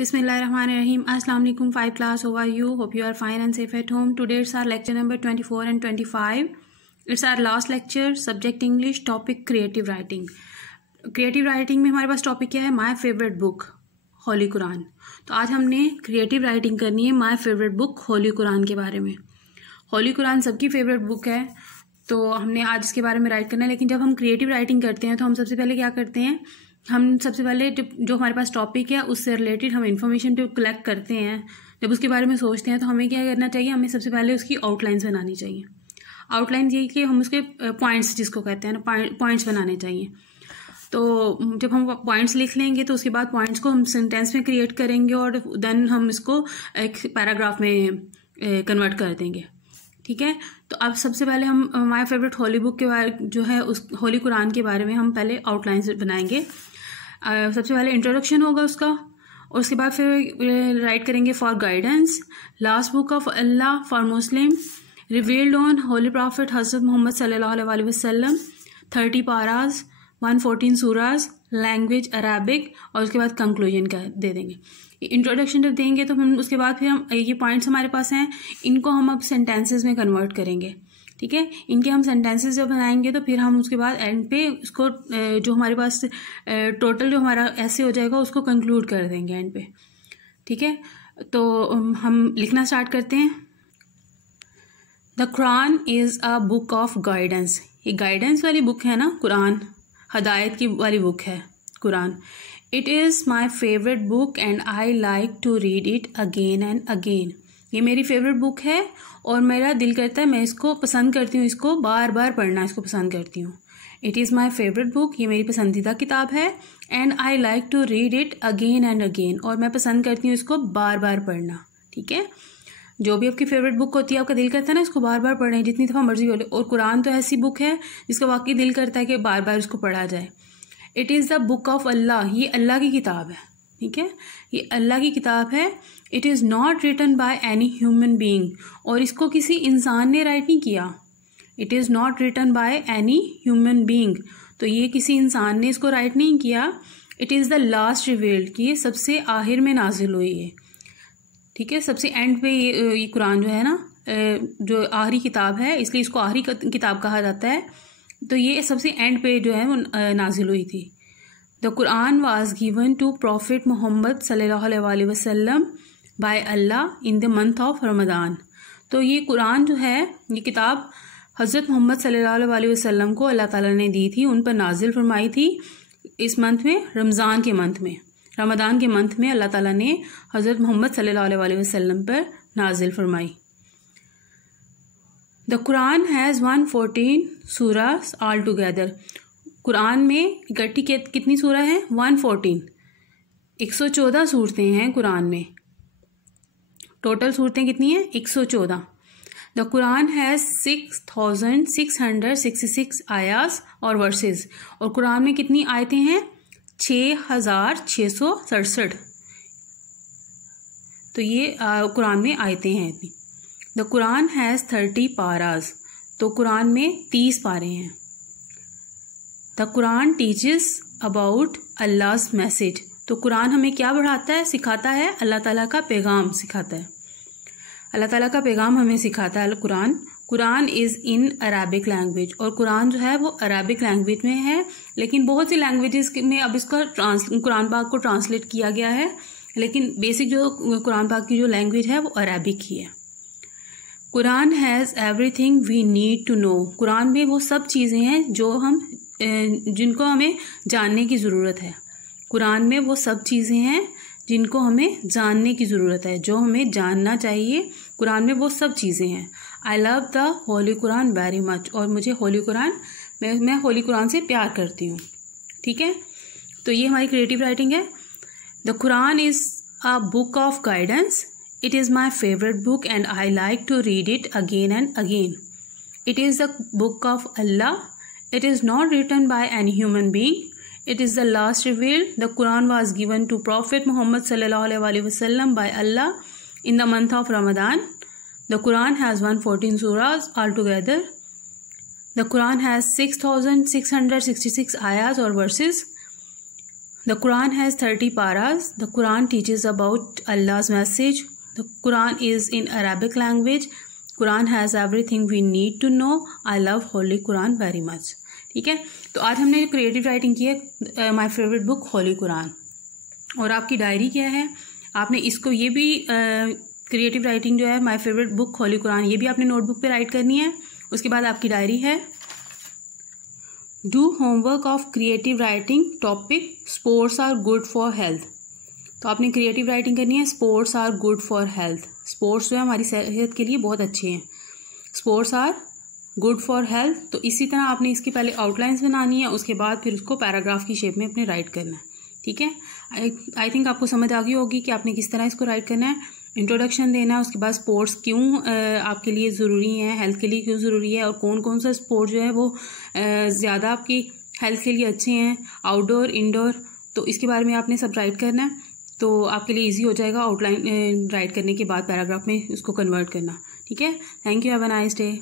Bismillahirrahmanirrahim. Assalamu alaikum. 5 class. How are you? Hope you are fine and safe at home. Today it's our lecture number 24 and 25. It's our last lecture. Subject English. Topic creative writing. Creative writing में हमारे पास topic क्या है? My favourite book Holi Quran. तो आज हमने creative writing करनी है my favourite book Holi Quran के बारे में. होली कुरान सबकी फेवरेट बुक है, तो हमने आज इसके बारे में राइट करना है. लेकिन जब हम क्रिएटिव राइटिंग करते हैं तो हम सबसे पहले क्या करते हैं? हम सबसे पहले जो हमारे पास टॉपिक है उससे रिलेटेड हम इन्फॉर्मेशन जो कलेक्ट करते हैं, जब उसके बारे में सोचते हैं तो हमें क्या करना चाहिए? हमें सबसे पहले उसकी आउटलाइंस बनानी चाहिए. आउटलाइन ये कि हम उसके पॉइंट्स जिसको कहते हैं ना, पॉइंट्स बनाने चाहिए. तो जब हम पॉइंट्स लिख लेंगे तो उसके बाद पॉइंट्स को हम सेंटेंस में क्रिएट करेंगे और देन हम इसको एक पैराग्राफ में कन्वर्ट कर देंगे. ठीक है. तो अब सबसे पहले हम माय फेवरेट होली बुक के बारे जो है उस होली कुरान के बारे में हम पहले आउटलाइंस बनाएंगे. सबसे पहले इंट्रोडक्शन होगा उसका, और उसके बाद फिर राइट करेंगे for guidance, last book of Allah for Muslim, revealed on holy prophet हज़रत मोहम्मद सल्लल्लाहु अलैहि वसल्लम, 30 पाराज, 114 सूराज, लैंग्वेज अरबिक, और उसके बाद कंक्लूजन का दे देंगे. इंट्रोडक्शन जब देंगे तो हम उसके बाद फिर हम ये पॉइंट्स हमारे पास हैं, इनको हम अब सेंटेंसेस में कन्वर्ट करेंगे. ठीक है. इनके हम सेंटेंसेस जब बनाएंगे तो फिर हम उसके बाद एंड पे उसको जो हमारे पास टोटल जो हमारा ऐसे हो जाएगा उसको कंक्लूड कर देंगे एंड पे. ठीक है. तो हम लिखना स्टार्ट करते हैं. The Quran is a book of guidance. ये गाइडेंस वाली बुक है ना, कुरान हदायत की वाली बुक है Quran. It is my favourite book and I like to read it again and again. ये मेरी फेवरेट बुक है और मेरा दिल करता है, मैं इसको पसंद करती हूँ, इसको बार बार पढ़ना इसको पसंद करती हूँ. It is my favourite book, ये मेरी पसंदीदा किताब है. And I like to read it again and again, और मैं पसंद करती हूँ इसको बार बार पढ़ना. ठीक है. जो भी आपकी फेवरेट बुक होती है, आपका दिल करता है ना इसको बार बार पढ़ें, जितनी दफ़ा मर्जी बोले. और कुरान तो ऐसी बुक है जिसका वाकई दिल करता है कि बार बार इसको पढ़ा जाए. It is the book of Allah, ये अल्लाह की किताब है. ठीक है. ये अल्लाह की किताब है. It is not written by any human being, और इसको किसी इंसान ने राइट नहीं किया. It is not written by any human being, तो ये किसी इंसान ने इसको राइट नहीं किया. It is the last revealed, कि ये सबसे आखिर में नाजिल हुई है. ठीक है. सबसे एंड पे ये कुरान जो है ना, जो आखिरी किताब है, इसलिए इसको आखिरी किताब कहा जाता है. तो ये सबसे एंड पे जो है वो नाजिल हुई थी. The Quran was given to prophet Mohammad सल्लल्लाहु अलैहि वसल्लम by Allah in the month of Ramzan. तो ये कुरान जो है, ये किताब हज़रत मोहम्मद सल्लल्लाहु अलैहि वसल्लम को अल्लाह ताला ने दी थी, उन पर नाजिल फरमाई थी इस मंथ में, रमज़ान के मंथ में, रमज़ान के मंथ में अल्लाह ताला ने हज़रत मोहम्मद सल्लल्लाहु अलैहि वसल्लम पर नाजिल फरमाई. The Quran has 114 surahs all together. कुरान में इकट्ठी कितनी सूरा है? 114. 114 सूरतें हैं कुरान में. टोटल सूरतें कितनी हैं? 114. द कुरान हैज़ 6666 आयास और वर्सेस. और कुरान में कितनी आयतें हैं? 6667. तो ये कुरान में आयतें हैं इतनी. The Quran has 30 paras. तो कुरान में 30 पारे हैं. The Quran teaches about Allah's message. तो कुरान हमें क्या बढ़ाता है, सिखाता है? अल्लाह ताला का पैगाम सिखाता है. अल्लाह ताला का पैगाम हमें सिखाता है Quran. Quran is in Arabic language, और कुरान जो है वो अरबिक लैंग्वेज में है, लेकिन बहुत सी लैंग्वेजेस में अब इसका कुरान पाक को ट्रांसलेट किया गया है, लेकिन बेसिक जो कुरान पाक की जो लैंग्वेज है वो अरबिक ही है. Quran has everything we need to know. Quran में वो सब चीज़ें हैं जो जिनको हमें जानने की ज़रूरत है. कुरान में वो सब चीज़ें हैं जिनको हमें जानने की ज़रूरत है, जो हमें जानना चाहिए. कुरान में वो सब चीज़ें हैं. I love the Holi Quran very much. और मुझे होली कुरान, मैं होली कुरान से प्यार करती हूँ. ठीक है. तो ये हमारी क्रिएटिव राइटिंग है. The Quran is a book of guidance. It is my favorite book and I like to read it again and again. It is the book of Allah. It is not written by any human being. It is the last revealed. The Quran was given to Prophet Muhammad sallallahu alaihi wasallam by Allah in the month of Ramadan. The Quran has 114 surahs altogether. The Quran has 6666 ayahs or verses. The Quran has 30 paras. The Quran teaches about Allah's message. The Quran is in Arabic language. Quran has everything we need to know. I love Holy Quran very much. ठीक है, तो आज हमने creative writing की है my favourite book Holi Quran. और आपकी diary क्या है, आपने इसको ये भी क्रिएटिव राइटिंग जो है my favourite book Holi Quran, ये भी आपने नोटबुक पे राइट करनी है। उसके बाद आपकी डायरी है do homework of creative writing, topic sports are good for health. तो आपने क्रिएटिव राइटिंग करनी है sports are good for health. Sports जो है हमारी सेहत के लिए बहुत अच्छे हैं, sports are good for health. तो इसी तरह आपने इसकी पहले आउटलाइंस बनानी है, उसके बाद फिर उसको पैराग्राफ की शेप में अपने राइट करना है। ठीक है, आई थिंक आपको समझ आ गई होगी कि आपने किस तरह इसको राइट करना है। इंट्रोडक्शन देना है, उसके बाद स्पोर्ट्स क्यों आपके लिए ज़रूरी है, हेल्थ के लिए क्यों ज़रूरी है, और कौन कौन सा स्पोर्ट जो है वो ज़्यादा आपकी हेल्थ के लिए अच्छे हैं, आउटडोर इंडोर, तो इसके बारे में आपने सब राइट करना है। तो आपके लिए इजी हो जाएगा आउटलाइन राइट करने के बाद पैराग्राफ में उसको कन्वर्ट करना। ठीक है, thank you, have a nice day.